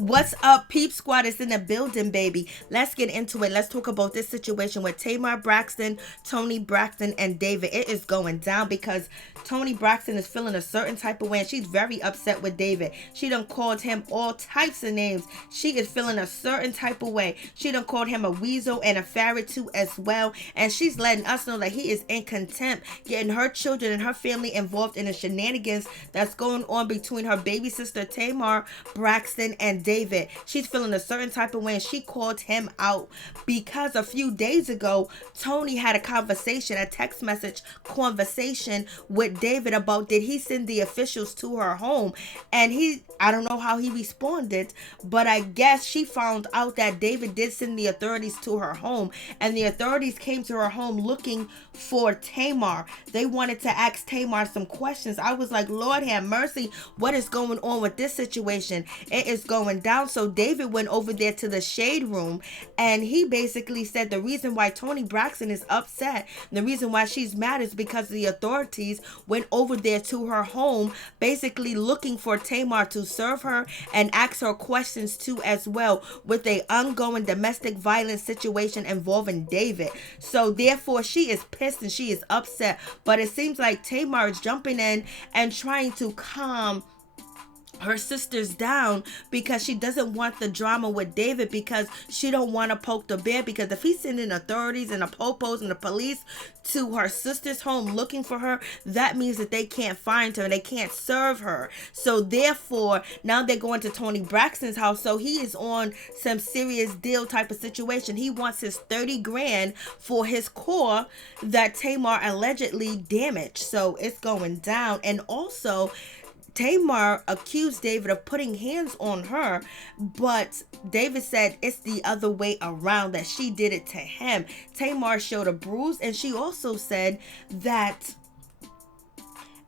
What's up, Peep Squad? Is in the building, baby. Let's get into it. Let's talk about this situation with Tamar Braxton, Toni Braxton, and David. It is going down because Toni Braxton is feeling a certain type of way, and she's very upset with David. She done called him all types of names. She is feeling a certain type of way. She done called him a weasel and a ferret too as well, and she's letting us know that he is in contempt, getting her children and her family involved in the shenanigans that's going on between her baby sister Tamar Braxton and David. She's feeling a certain type of way, and she called him out because a few days ago Toni had a text message conversation with David about did he send the officials to her home, and I don't know how he responded, but I guess she found out that David did send the authorities to her home, and the authorities came to her home looking for Tamar. They wanted to ask Tamar some questions. I was like, Lord have mercy, what is going on with this situation? It is going down. So David went over there to the shade room, and he basically said the reason why Toni Braxton is upset, the reason why she's mad is because the authorities went over there to her home basically looking for Tamar to serve her and ask her questions too as well, with a ongoing domestic violence situation involving David. So therefore she is pissed and she is upset, but it seems like Tamar is jumping in and trying to calm her sisters down because she doesn't want the drama with David, because she don't want to poke the bear, because if he's sending authorities and the PoPos and the police to her sister's home looking for her, that means that they can't find her and they can't serve her. So therefore now they're going to Toni Braxton's house, so he is on some serious deal type of situation. He wants his 30 grand for his car that Tamar allegedly damaged. So it's going down. And also Tamar accused David of putting hands on her, but David said it's the other way around, that she did it to him. Tamar showed a bruise, and she also said that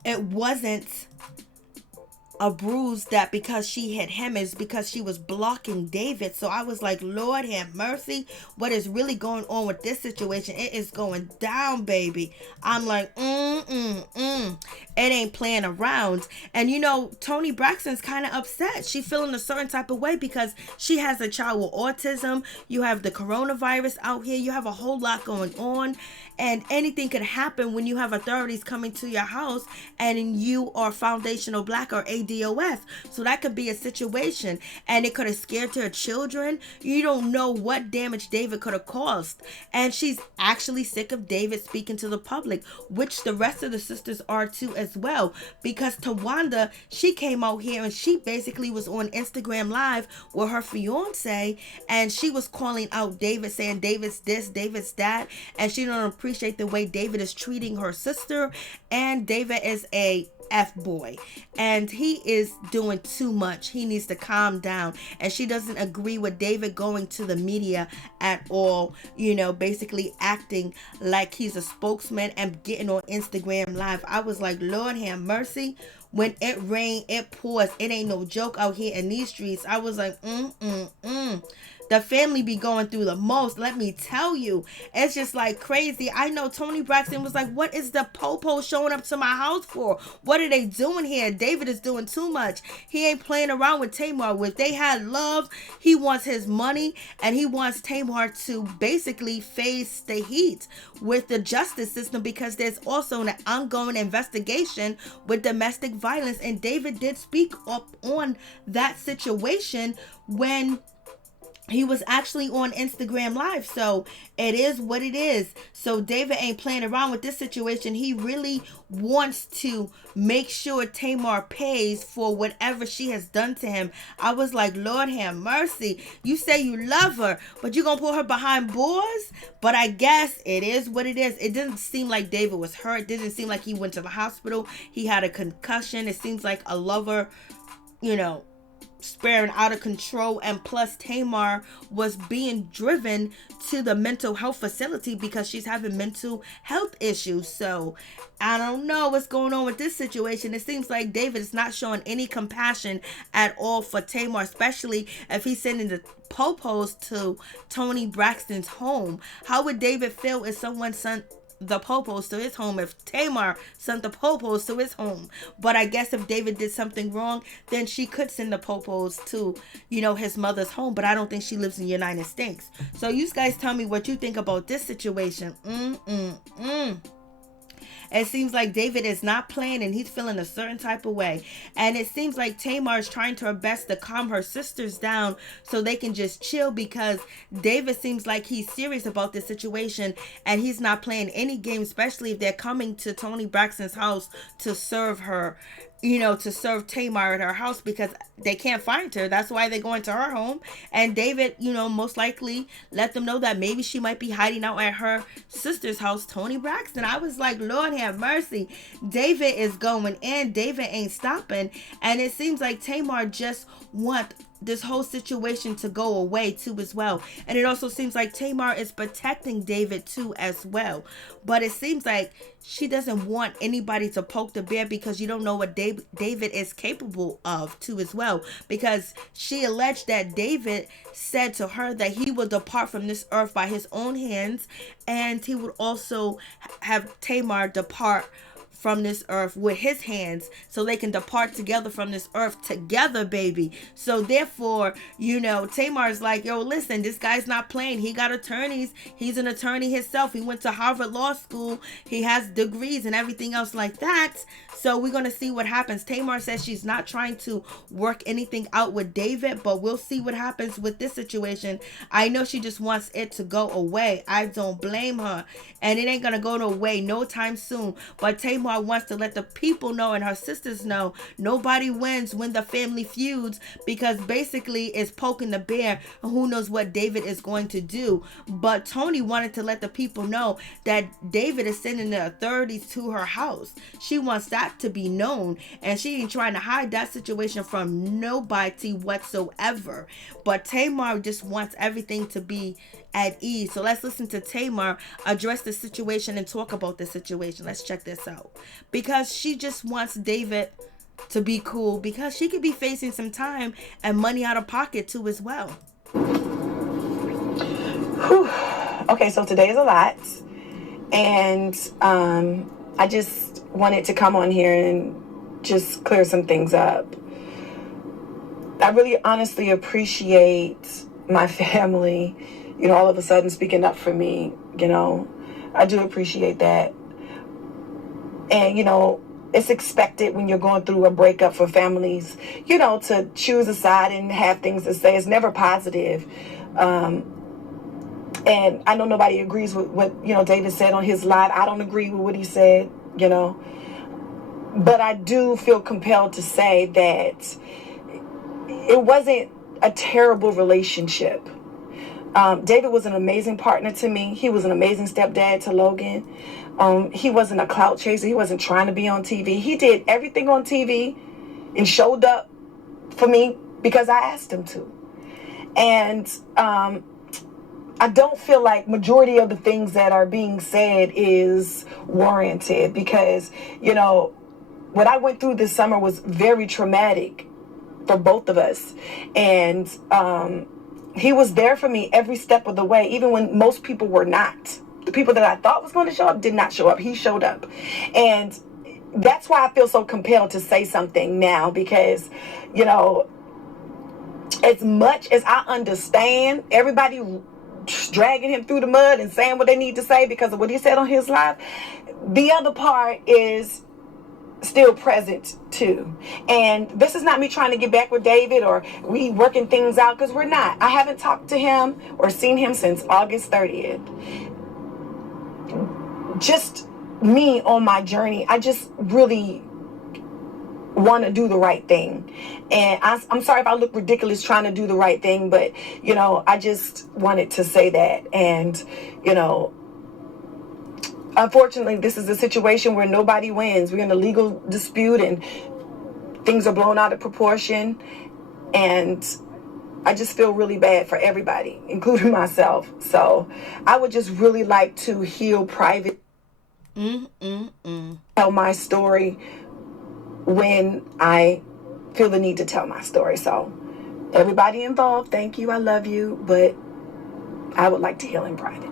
it wasn't a bruise that because she hit him, is because she was blocking David. So I was like, Lord have mercy, what is really going on with this situation? It is going down, baby. I'm like, it ain't playing around. And you know, Toni Braxton's kind of upset. She feeling a certain type of way because she has a child with autism. You have the coronavirus out here. You have a whole lot going on, and anything could happen when you have authorities coming to your house and you are foundational black or ADOS. So that could be a situation, and it could have scared her children. You don't know what damage David could have caused. And she's actually sick of David speaking to the public, which the rest of the sisters are too as well, because Towanda, she came out here and she basically was on Instagram Live with her fiance, and she was calling out David, saying David's this, David's that, and she don't appreciate the way David is treating her sister. And David is a F-boy, and he is doing too much. He needs to calm down. And she doesn't agree with David going to the media at all, you know, basically acting like he's a spokesman and getting on Instagram Live. I was like, Lord have mercy. When it rains, it pours. It ain't no joke out here in these streets. I was like, The family be going through the most, let me tell you. It's just like crazy. I know Toni Braxton was like, what is the PoPo showing up to my house for? What are they doing here? David is doing too much. He ain't playing around with Tamar. If they had love, he wants his money, and he wants Tamar to basically face the heat with the justice system, because there's also an ongoing investigation with domestic violence. And David did speak up on that situation when he was actually on Instagram Live. So it is what it is. So David ain't playing around with this situation. He really wants to make sure Tamar pays for whatever she has done to him. I was like, Lord have mercy. You say you love her, but you gonna put her behind bars? But I guess it is what it is. It didn't seem like David was hurt. It didn't seem like he went to the hospital. He had a concussion. It seems like a lover, you know, sparing out of control. And plus Tamar was being driven to the mental health facility because she's having mental health issues. So I don't know what's going on with this situation. It seems like David is not showing any compassion at all for Tamar, especially if he's sending the PoPos to Toni Braxton's home. How would David feel if someone sent the PoPos to his home, if Tamar sent the PoPos to his home. But I guess if David did something wrong, then she could send the PoPos to, his mother's home. But I don't think she lives in the United States. So you guys tell me what you think about this situation. It seems like David is not playing and he's feeling a certain type of way. And it seems like Tamar is trying to her best to calm her sisters down so they can just chill, because David seems like he's serious about this situation and he's not playing any games, especially if they're coming to Toni Braxton's house to serve her, to serve Tamar at her house, because they can't find her. That's why they're going to her home. And David, most likely let them know that maybe she might be hiding out at her sister's house, Toni Braxton. I was like, Lord have mercy. David is going in. David ain't stopping. And it seems like Tamar just wants this whole situation to go away too as well. And it also seems like Tamar is protecting David too as well. But it seems like she doesn't want anybody to poke the bear, because you don't know what David is capable of too as well. Because she alleged that David said to her that he will depart from this earth by his own hands, and he would also have Tamar depart from this earth with his hands, so they can depart together from this earth together, baby. So therefore, Tamar's like, yo, listen, this guy's not playing. He got attorneys. He's an attorney himself. He went to Harvard Law School. He has degrees and everything else like that. So we're going to see what happens. Tamar says she's not trying to work anything out with David, but we'll see what happens with this situation. I know she just wants it to go away. I don't blame her. And it ain't going to go away no time soon. But Tamar wants to let the people know and her sisters know nobody wins when the family feuds, because basically it's poking the bear, and who knows what David is going to do. But Toni wanted to let the people know that David is sending the authorities to her house. She wants that to be known, and she ain't trying to hide that situation from nobody whatsoever. But Tamar just wants everything to be at ease. So let's listen to Tamar address the situation and talk about the situation. Let's check this out. Because she just wants David to be cool, because she could be facing some time and money out of pocket too as well. Whew. Okay, so today is a lot. And I just wanted to come on here and just clear some things up. I really honestly appreciate my family, all of a sudden speaking up for me. I do appreciate that. And, it's expected when you're going through a breakup for families, to choose a side and have things to say. It's never positive. And I know nobody agrees with what, David said on his live. I don't agree with what he said, But I do feel compelled to say that it wasn't a terrible relationship. David was an amazing partner to me. He was an amazing stepdad to Logan. He wasn't a clout chaser. He wasn't trying to be on TV. He did everything on TV and showed up for me because I asked him to. And I don't feel like majority of the things that are being said is warranted, because, what I went through this summer was very traumatic for both of us. And he was there for me every step of the way, even when most people were not. The people that I thought was going to show up did not show up. He showed up. And that's why I feel so compelled to say something now, because, as much as I understand everybody dragging him through the mud and saying what they need to say because of what he said on his live, the other part is still present too. And this is not me trying to get back with David or we working things out, because we're not. I haven't talked to him or seen him since August 30th. Just me on my journey. I just really want to do the right thing. And I'm sorry if I look ridiculous trying to do the right thing, but, I just wanted to say that. And, unfortunately, this is a situation where nobody wins. We're in a legal dispute and things are blown out of proportion. And I just feel really bad for everybody, including myself. So I would just really like to heal private. Tell my story when I feel the need to tell my story. So everybody involved, thank you. I love you. But I would like to heal in private.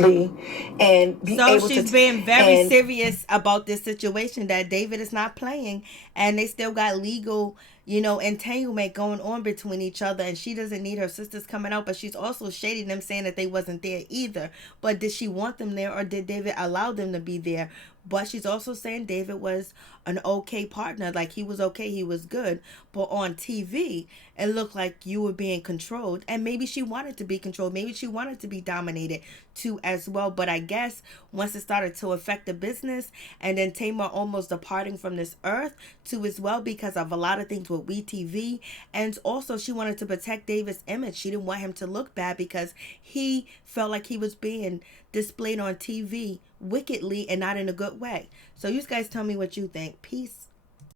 and be So able to she's being very and serious about this situation that David is not playing, and they still got legal, entanglement going on between each other, and she doesn't need her sisters coming out, but she's also shading them, saying that they wasn't there either. But did she want them there, or did David allow them to be there? But she's also saying David was an okay partner, like he was okay, he was good. But on TV, it looked like you were being controlled, and maybe she wanted to be controlled, maybe she wanted to be dominated too as well. But I guess once it started to affect the business, and then Tamar almost departing from this earth too as well, because of a lot of things with WeTV, and also she wanted to protect David's image. She didn't want him to look bad because he felt like he was being displayed on TV wickedly and not in a good way. So you guys tell me what you think. Peace.